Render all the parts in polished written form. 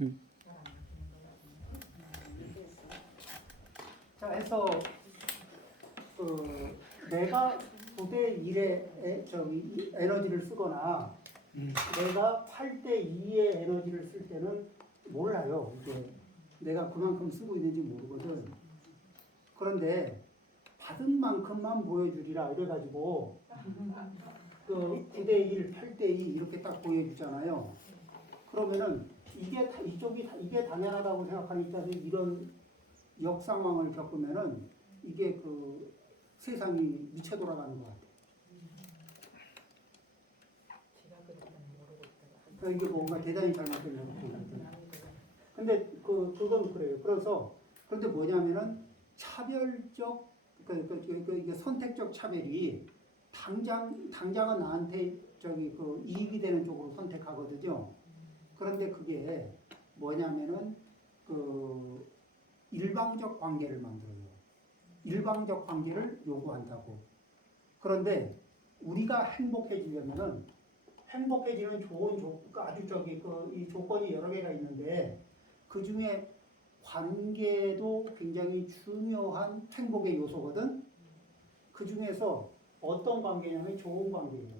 음. 자, 해서 내가 9대 1의 저기 에너지를 쓰거나 내가 8대 2의 에너지를 쓸 때는 몰라요. 이게 내가 그만큼 쓰고 있는지 모르거든. 그런데 받은 만큼만 보여주리라 이래가지고 그 9대 1, 8대 2 이렇게 딱 보여주잖아요. 그러면은 이게 당연하다고 생각하니까 이런 역상황을 겪으면은 이게 그 세상이 미쳐 돌아가는 것 같아요. 그러니까 이게 뭔가 대단히 잘못된 것 같아요. 근데 그건 그래요. 그런데 뭐냐면은 차별적 이게 선택적 차별이 당장은 나한테 저기 그 이익이 되는 쪽으로 선택하거든요. 그런데 그게 뭐냐면은 그 일방적 관계를 만들어요. 일방적 관계를 요구한다고. 그런데 우리가 행복해지려면은 행복해지는 좋은 아주 이 조건이 여러 개가 있는데 그 중에 관계도 굉장히 중요한 행복의 요소거든. 그 중에서 어떤 관계냐면 좋은 관계예요.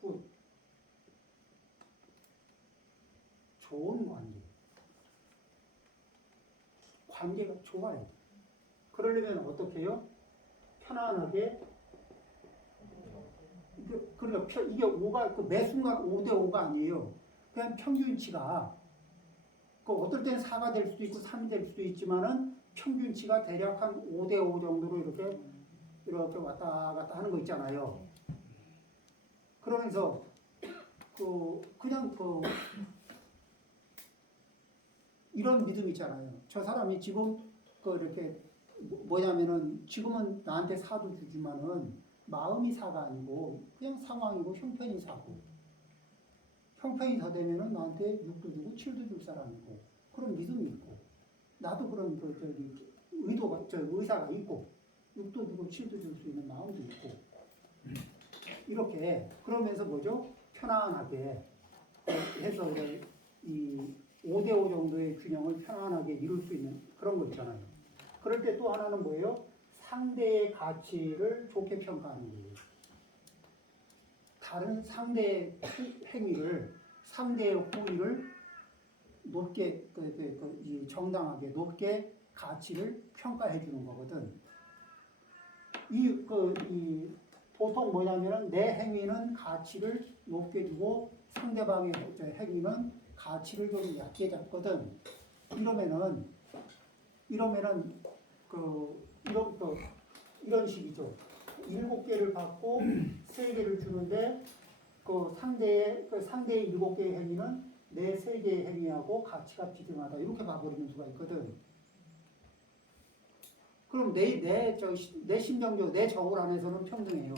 굿. 좋은 관계. 관계가 좋아요. 그러려면 어떻게 해요? 편안하게. 그러니까 이게 5가 매 순간 5대 5가 아니에요. 그냥 평균치가 어떨 때는 4가 될 수도 있고 3이 될 수도 있지만은 평균치가 대략 한 5대 5 정도로 이렇게 왔다 갔다 하는 거 있잖아요. 그러면서 그냥 이런 믿음 있잖아요. 저 사람이 지금 이렇게 뭐냐면은 지금은 나한테 4도 주지만은 마음이 4가 아니고 그냥 상황이고 형편이 4고 형편이 더 되면은 나한테 6도 주고 7도 줄 사람이고 그런 믿음이 있고 나도 그런 의사가 있고 6도 주고 7도 줄 수 있는 마음도 있고 이렇게 그러면서 뭐죠? 편안하게 해서 이 5대 5 정도의 균형을 편안하게 이룰 수 있는 그런 거 있잖아요. 그럴 때 또 하나는 뭐예요? 상대의 가치를 좋게 평가하는 거예요. 다른 상대의 행위를, 상대의 호의를 높게, 정당하게 높게 가치를 평가해 주는 거거든. 보통 뭐냐면은 내 행위는 가치를 높게 주고 상대방의 행위는 가치를 좀 얕게 잡거든. 이러면은 이런 식이죠. 7개를 받고 3개를 주는데 상대의 7개의 행위는 내 3개의 행위하고 가치가 비등하다. 이렇게 봐버리는 수가 있거든. 그럼 내 심정적, 내 저울 안에서는 평등해요.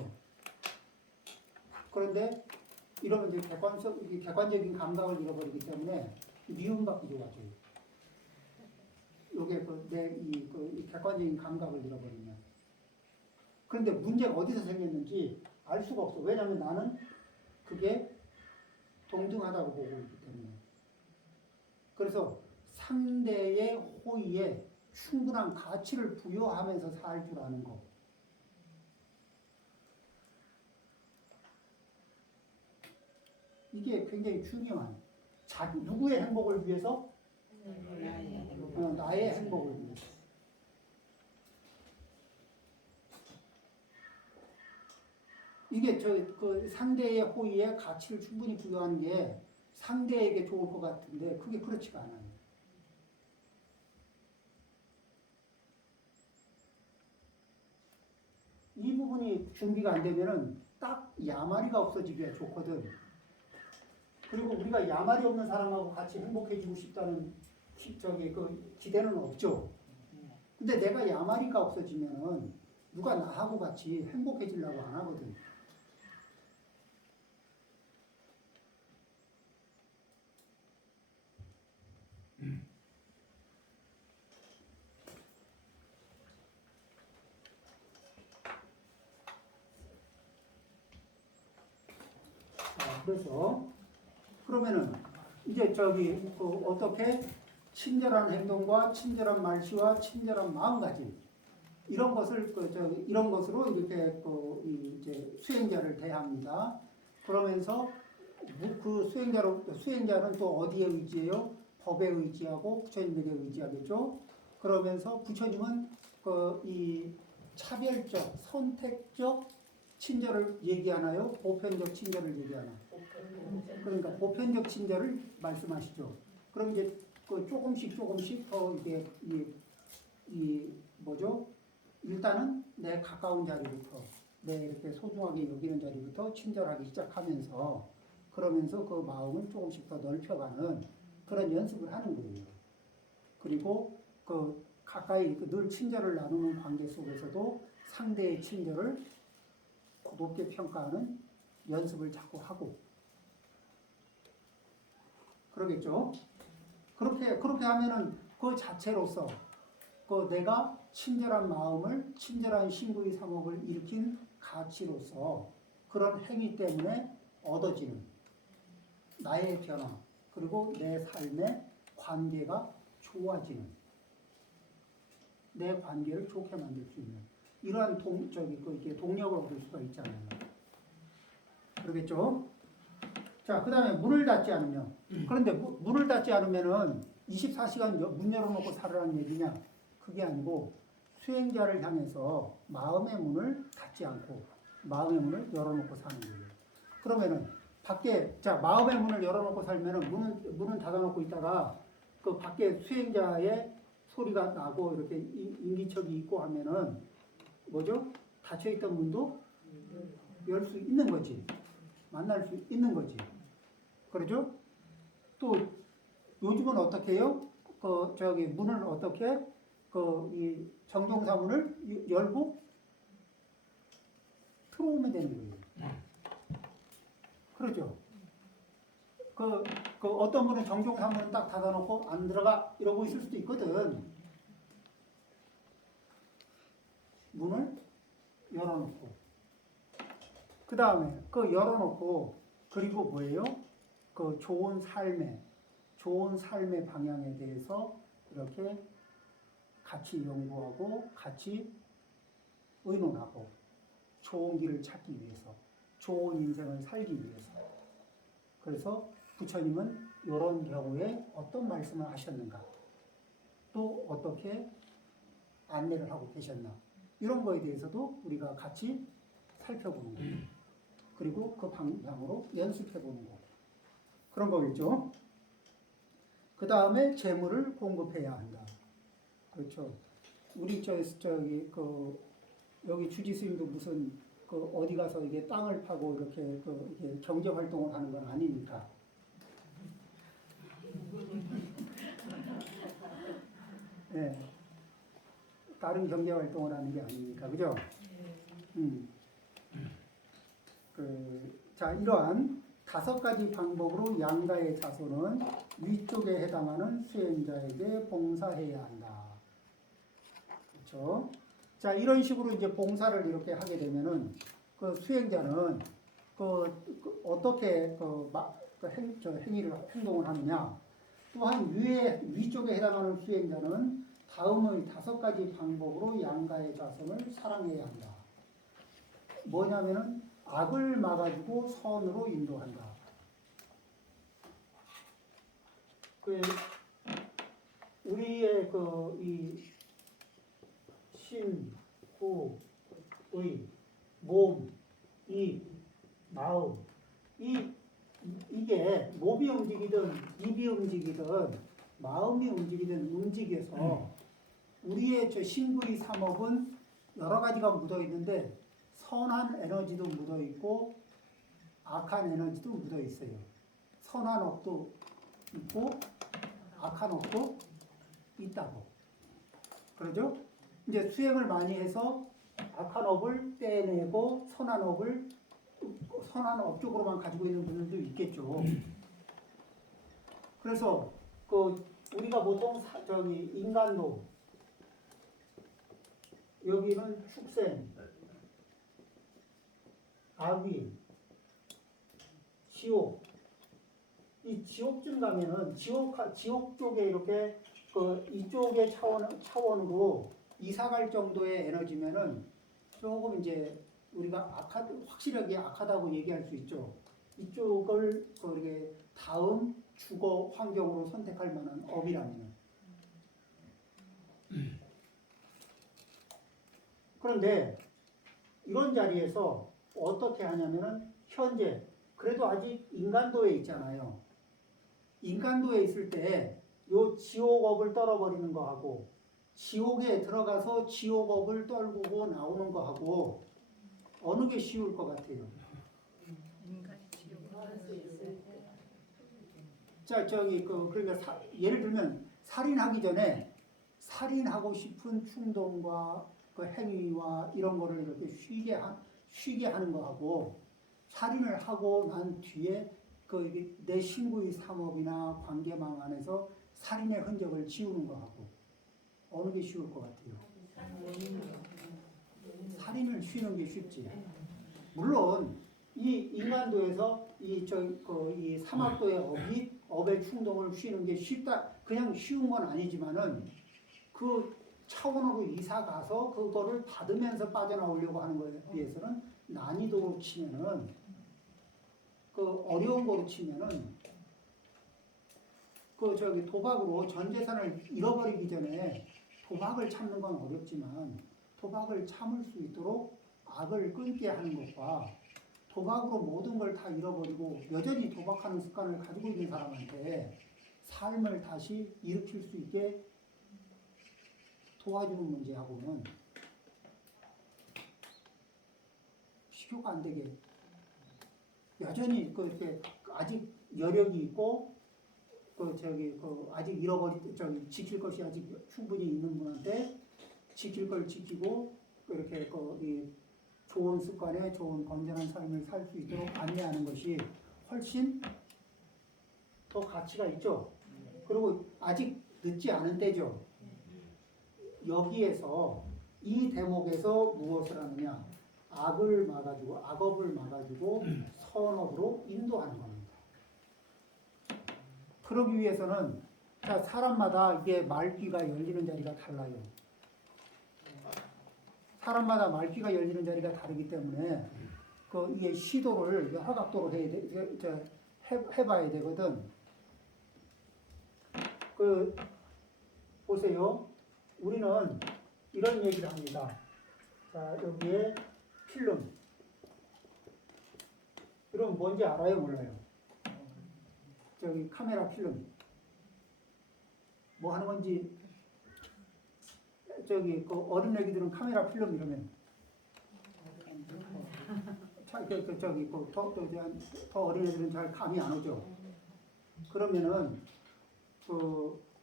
그런데 이러면 이제 객관적인 감각을 잃어버리기 때문에 미움받기 좋아져요. 요게 이 객관적인 감각을 잃어버리면. 그런데 문제가 어디서 생겼는지 알 수가 없어. 왜냐하면 나는 그게 동등하다고 보고 있기 때문에. 그래서 상대의 호의에 충분한 가치를 부여하면서 살 줄 아는 거. 이게 굉장히 중요한. 누구의 행복을 위해서? 나의 행복을 위해서. 이게 상대의 호의에 가치를 충분히 부여하는 게 상대에게 좋을 것 같은데 그게 그렇지가 않아요. 이 부분이 준비가 안 되면은 딱 야마리가 없어지기가 좋거든. 그리고 우리가 야마리 없는 사람하고 같이 행복해지고 싶다는 기대는 없죠. 근데 내가 야마리가 없어지면은 누가 나하고 같이 행복해지려고 안 하거든. 그래서 그러면은 이제 어떻게 친절한 행동과 친절한 말씨와 친절한 마음가짐 이런 것을 이런 것으로 이렇게 이제 수행자를 대합니다. 그러면서 그 수행자는 또 어디에 의지해요? 법에 의지하고 부처님에게 의지하겠죠. 그러면서 부처님은 이 차별적, 선택적 친절을 얘기하나요? 보편적 친절을 얘기하나요? 그러니까 보편적 친절을 말씀하시죠. 그럼 이제 조금씩 더 이게 이 뭐죠? 일단은 내 가까운 자리부터 내 이렇게 소중하게 여기는 자리부터 친절하기 시작하면서 그러면서 그 마음을 조금씩 더 넓혀가는 그런 연습을 하는 거예요. 그리고 가까이 늘 친절을 나누는 관계 속에서도 상대의 친절을 높게 평가하는 연습을 자꾸 하고 그러겠죠. 그렇게 하면은 그 자체로서 내가 친절한 마음을 친절한 신구의 사목을 일으킨 가치로서 그런 행위 때문에 얻어지는 나의 변화 그리고 내 삶의 관계가 좋아지는 내 관계를 좋게 만들 수 있는 이러한 동력을 얻을 수가 있잖아요. 그러겠죠? 자, 그 다음에 문을 닫지 않으면 그런데 문을 닫지 않으면은 24시간 문 열어놓고 살으라는 얘기냐? 그게 아니고 수행자를 향해서 마음의 문을 닫지 않고 마음의 문을 열어놓고 사는 거예요. 그러면은 마음의 문을 열어놓고 살면은 문은 닫아놓고 있다가 그 밖에 수행자의 소리가 나고 이렇게 인기척이 있고 하면은 뭐죠? 닫혀있던 문도 열 수 있는 거지. 만날 수 있는 거지. 그러죠? 또 요즘은 어떻게 해요? 문을 어떻게 이 정종사문을 열고 들어오면 되는 거예요. 그러죠? 어떤 분은 정종사문을 딱 닫아놓고 안 들어가 이러고 있을 수도 있거든. 문을 열어놓고 그 다음에 열어놓고 그리고 뭐예요? 좋은 삶의 방향에 대해서 이렇게 같이 연구하고 같이 의논하고 좋은 길을 찾기 위해서 좋은 인생을 살기 위해서 그래서 부처님은 이런 경우에 어떤 말씀을 하셨는가 또 어떻게 안내를 하고 계셨나 이런 거에 대해서도 우리가 같이 살펴보는 거예요. 그리고 그 방향으로 연습해보는 거 그런 거겠죠. 그 다음에 재물을 공급해야 한다. 그렇죠. 우리 여기 주지 스님도 무슨 어디 가서 이게 땅을 파고 이렇게 이게 경제 활동을 하는 건 아니니까. 네. 다른 경제 활동을 하는 게 아니니까, 그죠? 자, 이러한 5가지 방법으로 양가의 자손은 위쪽에 해당하는 수행자에게 봉사해야 한다. 그렇죠? 자, 이런 식으로 이제 봉사를 이렇게 하게 되면은 그 수행자는 어떻게 행동을 하느냐? 또한 위쪽에 해당하는 수행자는 다음의 5가지 방법으로 양가의 자손을 사랑해야 한다. 뭐냐면은 악을 막아주고 선으로 인도한다. 우리의 이 신, 구, 의, 몸, 이, 마음, 이게 몸이 움직이든 입이 움직이든 마음이 움직여서 우리의 신구의 삼업은 여러 가지가 묻어 있는데 선한 에너지도 묻어 있고 악한 에너지도 묻어 있어요. 선한 업도 있고 악한 업도 있다고. 그러죠? 이제 수행을 많이 해서 악한 업을 떼내고 선한 업 쪽으로만 가지고 있는 분들도 있겠죠. 그래서 우리가 보통 인간도 여기는 축생, 아귀, 신, 지옥. 이 지옥쯤 가면은 지옥 쪽에 이렇게 그 이쪽의 차원으로 이사 갈 정도의 에너지면은 조금 이제 우리가 확실하게 악하다고 얘기할 수 있죠. 이쪽을 그렇게 다음 주거 환경으로 선택할 만한 업이라면. 그런데 이런 자리에서 어떻게 하냐면은 현재 그래도 아직 인간도에 있잖아요. 인간도에 있을 때 요 지옥업을 떨어버리는 거하고 지옥에 들어가서 지옥업을 떨구고 나오는 거하고 어느 게 쉬울 것 같아요? 자, 그러니까 예를 들면 살인하기 전에 살인하고 싶은 충동과 그 행위와 이런 거를 이렇게 쉬게 하는 거하고 살인을 하고 난 뒤에 내 신구의 삼업이나 관계망 안에서 살인의 흔적을 지우는 거하고 어느 게 쉬울 것 같아요? 살인을 쉬는 게 쉽지. 물론 이 인간도에서 이 사막도의 업의 충동을 쉬는 게 쉽다. 그냥 쉬운 건 아니지만은 그 차원으로 이사 가서 그거를 받으면서 빠져나오려고 하는 거에 비해서는 난이도로 치면은 그 어려운 거로 치면은 도박으로 전 재산을 잃어버리기 전에 도박을 참는 건 어렵지만 도박을 참을 수 있도록 악을 끊게 하는 것과 도박으로 모든 걸 다 잃어버리고 여전히 도박하는 습관을 가지고 있는 사람한테 삶을 다시 일으킬 수 있게 도와주는 문제하고는 비교가 안 되게 여전히 아직 여력이 있고 아직 지킬 것이 아직 충분히 있는 분한테 지킬 걸 지키고 이렇게 이 좋은 습관에 좋은 건전한 삶을 살 수 있도록 안내하는 것이 훨씬 더 가치가 있죠. 그리고 아직 늦지 않은 때죠. 여기에서 이 대목에서 무엇을 하느냐? 악업을 막아주고 선업으로 인도하는 겁니다. 그러기 위해서는 사람마다 이게 말귀가 열리는 자리가 달라요. 사람마다 말귀가 열리는 자리가 다르기 때문에 이 시도를 허각도로 해봐야 되거든. 보세요. 우리는 이런 얘기를 합니다. 자, 여기에 필름. 그럼 뭔지 알아요? 몰라요? 카메라 필름. 뭐 하는 건지, 어린애기들은 카메라 필름 이러면. 더 어린애들은 잘 감이 안 오죠? 그러면은,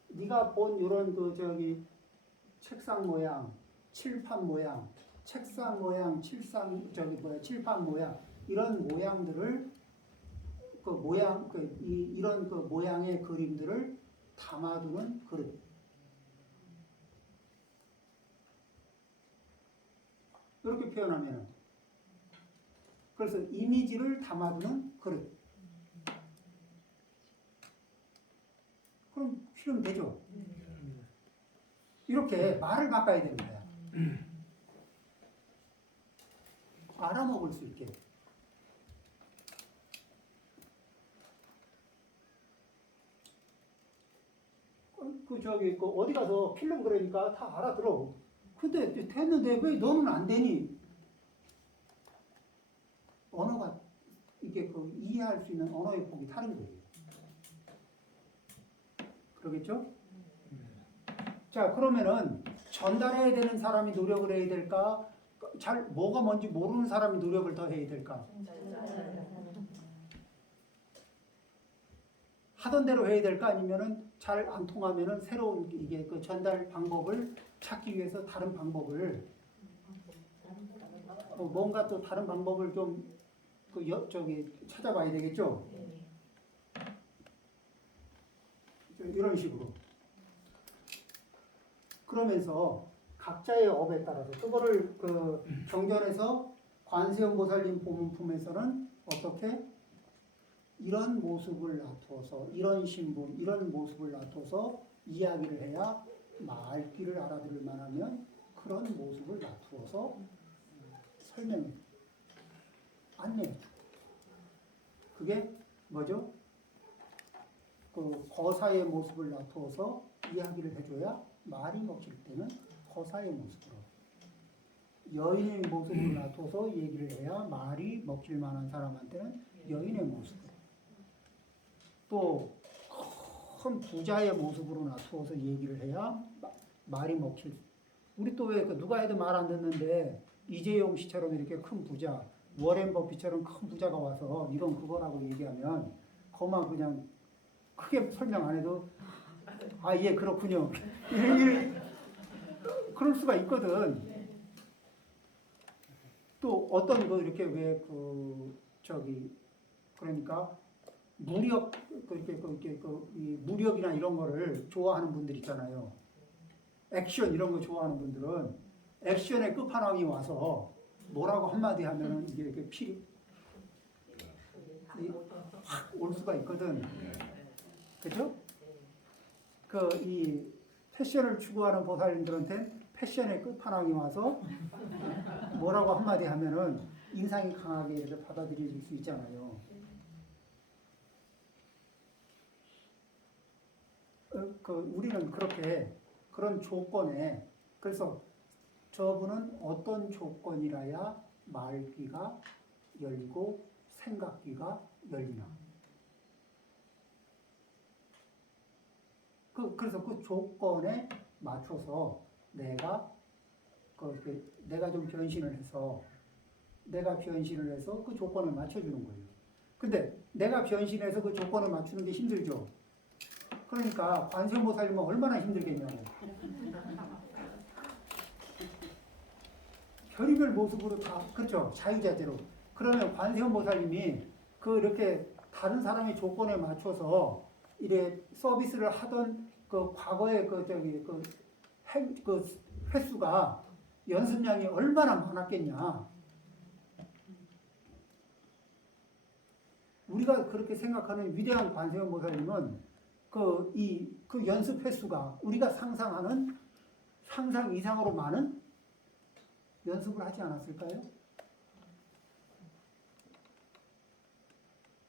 네가 본 요런 책상 모양, 칠판 모양, 책상 모양, 칠판 모양, 이런 모양들을 이런 모양의 그림들을 담아두는 그릇. 이렇게 표현하면 그래서 이미지를 담아두는 그릇. 그럼 필요는 되죠. 이렇게 말을 바꿔야 됩니다. 알아먹을 수 있게. 어디 가서 필름 그러니까 다 알아들어. 근데 됐는데 왜 너는 안 되니? 언어가 이게 이해할 수 있는 언어의 폭이 다른 거예요. 그러겠죠? 자, 그러면은 전달해야 되는 사람이 노력을 해야 될까? 뭐가 뭔지 모르는 사람이 노력을 더 해야 될까? 하던 대로 해야 될까? 아니면은 잘 안 통하면은 새로운 이게 전달 방법을 찾기 위해서 다른 방법을 뭔가 또 다른 방법을 좀 찾아봐야 되겠죠? 이런 식으로. 그러면서 각자의 업에 따라서 그거를 경전에서 관세음보살님 보문품에서는 어떻게 이런 모습을 놔둬서 이런 신분, 이런 모습을 놔둬서 이야기를 해야 말귀를 알아들을 만하면 그런 모습을 놔두어서 설명해, 안내해. 그게 뭐죠? 그 거사의 모습을 놔두어서 이야기를 해줘야 말이 먹힐 때는 거사의 모습으로, 여인의 모습을 놔둬서 얘기를 해야 말이 먹힐 만한 사람한테는 여인의 모습으로, 또 큰 부자의 모습으로 놔두어서 얘기를 해야 말이 먹힐. 우리 또 왜 누가 해도 말 안 듣는데 이재용 씨처럼 이렇게 큰 부자, 워렌 버핏처럼 큰 부자가 와서 이건 그거라고 얘기하면 그만 그냥 크게 설명 안 해도 아, 예, 그렇군요. 그럴 수가 있거든. 또 어떤 거 이렇게 왜 그러니까 무력 이 무력이나 이런 거를 좋아하는 분들 있잖아요. 액션 이런 거 좋아하는 분들은 액션의 끝판왕이 와서 뭐라고 한마디 하면은 이게 이렇게 필이 확 올 수가 있거든. 그죠? 이 패션을 추구하는 보살님들한테 패션의 끝판왕이 와서 뭐라고 한마디 하면은 인상이 강하게 이렇게 받아들여질 수 있잖아요. 우리는 그렇게 그런 조건에, 그래서 저분은 어떤 조건이라야 말귀가 열리고 생각귀가 열리나. 그래서 그 조건에 맞춰서 내가 좀 변신을 해서 그 조건을 맞춰주는 거예요. 근데 내가 변신해서 그 조건을 맞추는 게 힘들죠. 그러니까 관세음보살님은 얼마나 힘들겠냐고. 별의별 모습으로 다, 그렇죠. 자유자재로. 그러면 관세음보살님이 이렇게 다른 사람의 조건에 맞춰서 이래 서비스를 하던 과거의 횟수가 연습량이 얼마나 많았겠냐. 우리가 그렇게 생각하는 위대한 관세음보살님은 그 연습 횟수가 우리가 상상하는 상상 이상으로 많은 연습을 하지 않았을까요?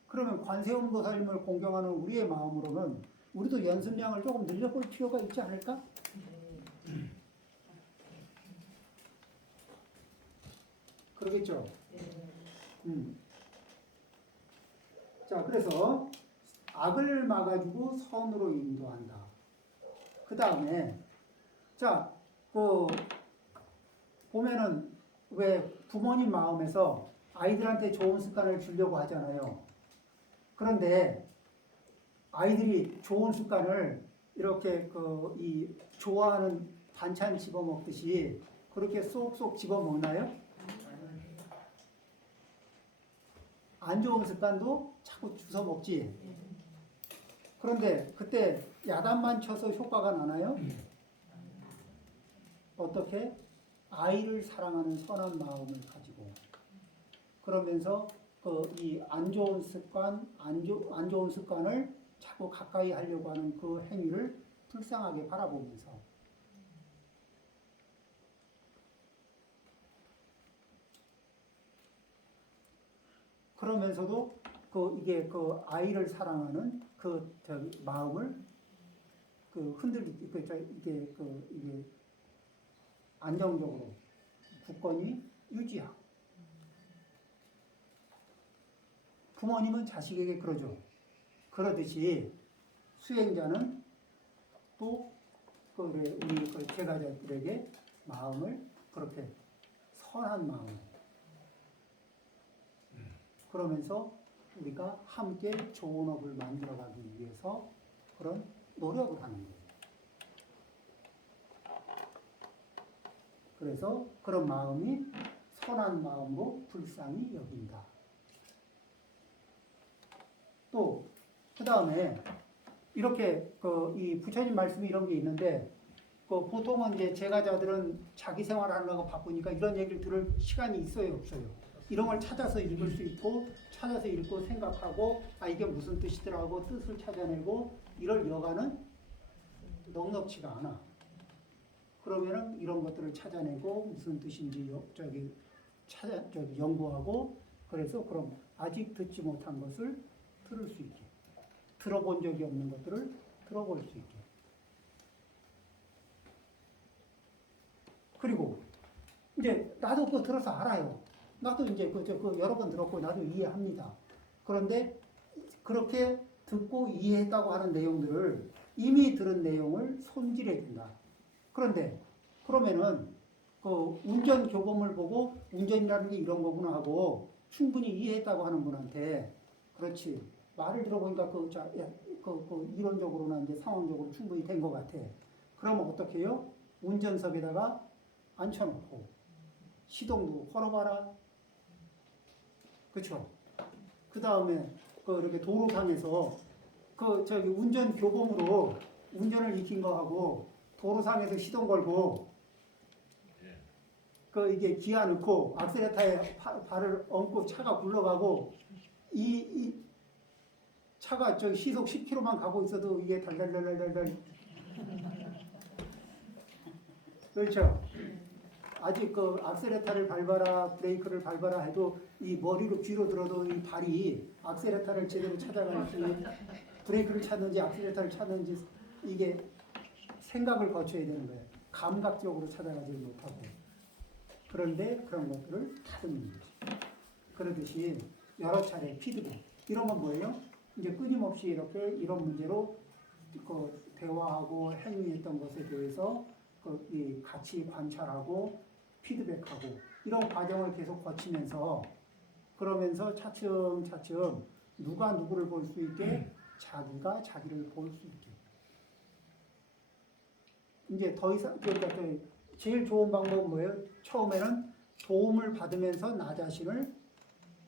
그러면 관세음보살님을 공경하는 우리의 마음으로는 우리도 연습량을 조금 늘려볼 필요가 있지 않을까? 그러겠죠? 자, 그래서 악을 막아주고 선으로 인도한다. 그 다음에 자, 보면은 왜 부모님 마음에서 아이들한테 좋은 습관을 주려고 하잖아요. 그런데 아이들이 좋은 습관을 이렇게 이 좋아하는 반찬 집어먹듯이 그렇게 쏙쏙 집어먹나요? 안 좋은 습관도 자꾸 주워 먹지. 그런데 그때 야단만 쳐서 효과가 나나요? 어떻게? 아이를 사랑하는 선한 마음을 가지고 그러면서 이 안 좋은 습관, 안 좋은 습관을 자꾸 가까이 하려고 하는 그 행위를 불쌍하게 바라보면서 그러면서도 이게 아이를 사랑하는 마음을 이게 안정적으로 굳건히 유지하고 부모님은 자식에게 그러죠. 그러듯이 수행자는 또 우리 제가자들에게 마음을 그렇게 선한 마음 그러면서 우리가 함께 좋은 업을 만들어가기 위해서 그런 노력을 하는 거예요. 그래서 그런 마음이 선한 마음으로 불쌍히 여긴다. 또 그 다음에 이렇게 이 부처님 말씀이 이런 게 있는데 보통은 이제 제가자들은 자기 생활하느라고 바쁘니까 이런 얘기를 들을 시간이 있어요, 없어요? 이런 걸 찾아서 읽을 수 있고 찾아서 읽고 생각하고 아 이게 무슨 뜻이더라 하고 뜻을 찾아내고 이럴 여가는 넉넉지가 않아. 그러면은 이런 것들을 찾아내고 무슨 뜻인지 저기 연구하고 그래서 그럼 아직 듣지 못한 것을 들을 수 있게 들어본 적이 없는 것들을 들어볼 수 있게 그리고 이제 나도 그거 들어서 알아요. 나도 이제 그 여러 번 들었고 나도 이해합니다. 그런데 그렇게 듣고 이해했다고 하는 내용들을 이미 들은 내용을 손질해 준다. 그런데 그러면은 그 운전 교범을 보고 운전이라는 게 이런 거구나 하고 충분히 이해했다고 하는 분한테 그렇지 말을 들어보니까 그 이론적으로나 이제 상황적으로 충분히 된 것 같아. 그러면 어떻게 해요? 운전석에다가 앉혀놓고 시동도 걸어봐라. 그렇죠? 그 다음에 그 이렇게 도로상에서 저기 운전 교범으로 운전을 익힌 거하고 도로상에서 시동 걸고 이게 기아 넣고 악셀레터에 발을 얹고 차가 굴러가고 이 차가 저기 시속 10km만 가고 있어도 이게 달달달달달 그렇죠? 아직 그 악셀레터를 밟아라 브레이크를 밟아라 해도 이 머리로 뒤로 들어도 이 발이 악셀레터를 제대로 찾아가는지 브레이크를 찾는지 악셀레터를 찾는지 이게 생각을 거쳐야 되는 거예요. 감각적으로 찾아가지 못하고 그런데 그런 것들을 다듬는 거죠. 그러듯이 여러 차례 피드백 이런 건 뭐예요? 이제 끊임없이 이렇게 이런 문제로 그 대화하고 행위했던 것에 대해서 이 같이 관찰하고 피드백하고 이런 과정을 계속 거치면서 그러면서 차츰차츰 누가 누구를 볼 수 있게 자기가 자기를 볼 수 있게 이제 더 이상 그러니까 제일 좋은 방법은 뭐예요? 처음에는 도움을 받으면서 나 자신을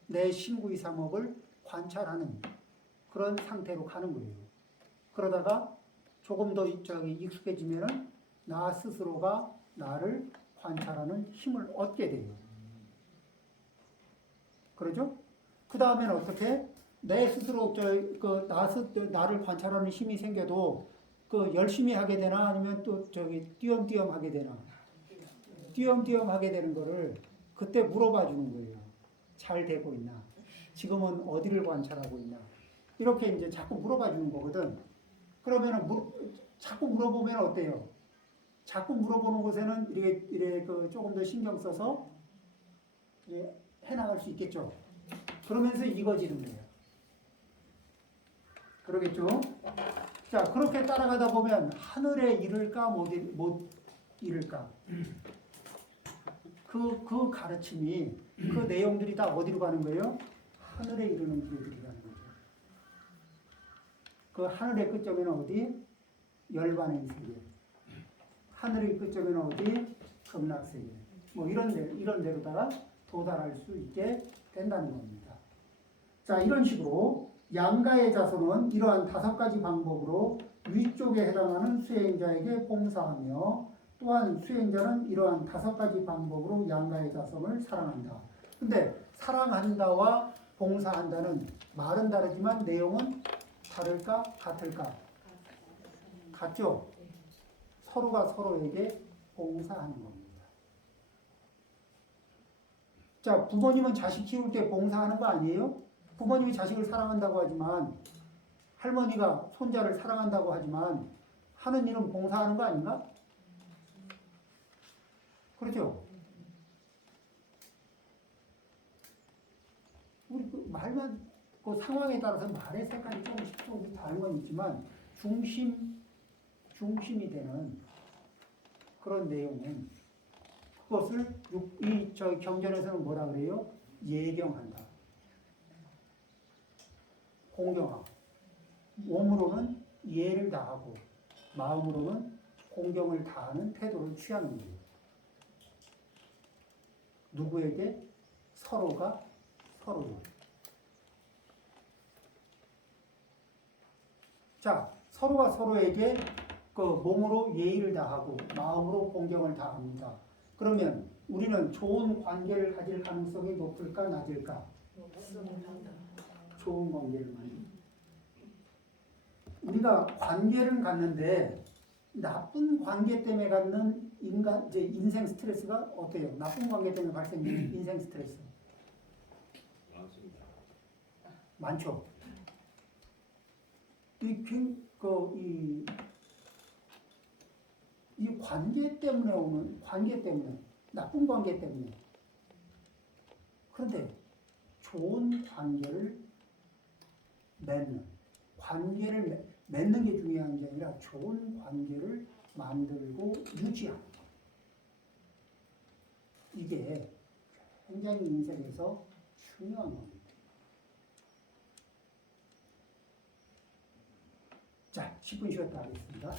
내 심구의 상업을 관찰하는 그런 상태로 가는 거예요. 그러다가 조금 더 익숙해지면은 나 스스로가 나를 관찰하는 힘을 얻게 돼요. 그러죠? 그 다음에는 어떻게? 내 스스로 나를 관찰하는 힘이 생겨도 열심히 하게 되나 아니면 또 띄엄띄엄 하게 되나? 띄엄띄엄 하게 되는 거를 그때 물어봐 주는 거예요. 잘 되고 있나? 지금은 어디를 관찰하고 있나? 이렇게 이제 자꾸 물어봐 주는 거거든. 그러면은 자꾸 물어보면 어때요? 자꾸 물어보는 곳에는 이렇게 조금 더 신경 써서 해나갈 수 있겠죠. 그러면서 익어지는 거예요. 그러겠죠? 자, 그렇게 따라가다 보면 하늘에 이를까 못 이를까? 그 가르침이 그 내용들이 다 어디로 가는 거예요? 하늘에 이르는 길들이 가는 거죠. 그 하늘의 끝점에는 어디? 열반의 세계. 하늘의 끝점에는 어디? 극락세계. 뭐 이런 데로다가 도달할 수 있게 된다는 겁니다. 자, 이런 식으로 양가의 자손은 이러한 5가지 방법으로 위쪽에 해당하는 수행자에게 봉사하며 또한 수행자는 이러한 5가지 방법으로 양가의 자손을 사랑한다. 근데 사랑한다와 봉사한다는 말은 다르지만 내용은 다를까? 같을까? 같죠? 서로가 서로에게 봉사하는 겁니다. 자, 부모님은 자식 키울 때 봉사하는 거 아니에요? 부모님이 자식을 사랑한다고 하지만 할머니가 손자를 사랑한다고 하지만 하는 일은 봉사하는 거 아닌가? 그렇죠? 우리 말만 상황에 따라서 말의 색깔이 조금씩 다른 건 있지만 중심이 되는 그런 내용은 그것을 경전에서는 뭐라 그래요? 예경한다. 공경하고 몸으로는 예를 다하고 마음으로는 공경을 다하는 태도를 취하는 거예요. 누구에게? 서로가 서로요. 자, 서로가 서로에게 몸으로 예의를 다하고 마음으로 공경을 다합니다. 그러면 우리는 좋은 관계를 가질 가능성이 높을까 낮을까? 좋은 관계를 많이. 우리가 관계를 갖는데 나쁜 관계 때문에 갖는 이제 인생 스트레스가 어때요? 나쁜 관계 때문에 발생되는 인생 스트레스 많습니다. 많죠. 이 관계 때문에 오는 관계 때문에 나쁜 관계 때문에. 그런데 좋은 관계를 맺는 관계를 맺는 게 중요한 게 아니라 좋은 관계를 만들고 유지하는 거. 이게 굉장히 인생에서 중요한 겁니다. 자, 10분 쉬었다 하겠습니다.